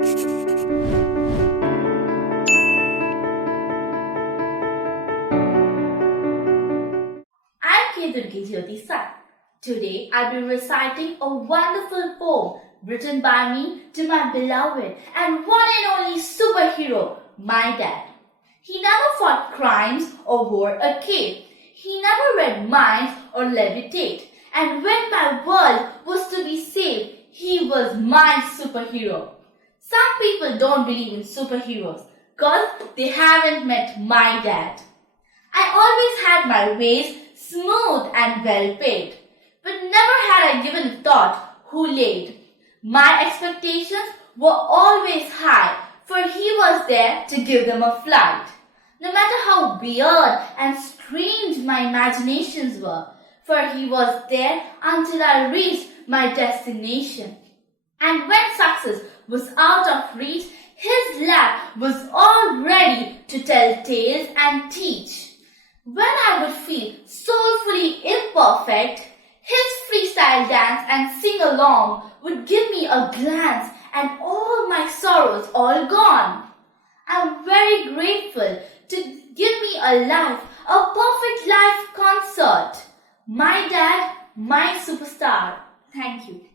I'm Durgae Jyothi Sai. Today I'll be reciting a wonderful poem written by me to my beloved and one and only superhero, my dad. He never fought crimes or wore a cape. He never read minds or levitate. And when my world was to be saved, he was my superhero. Some people don't believe in superheroes because they haven't met my dad. I always had my ways smooth and well paid, but never had I given a thought who laid. My expectations were always high, for he was there to give them a flight. No matter how weird and strange my imaginations were, for he was there until I reached my destination. And when success was out of reach, his lap was all ready to tell tales and teach. When I would feel soulfully imperfect, his freestyle dance and sing-along would give me a glance and all my sorrows all gone. I'm very grateful to give me a life, a perfect life concert. My dad, my superstar. Thank you.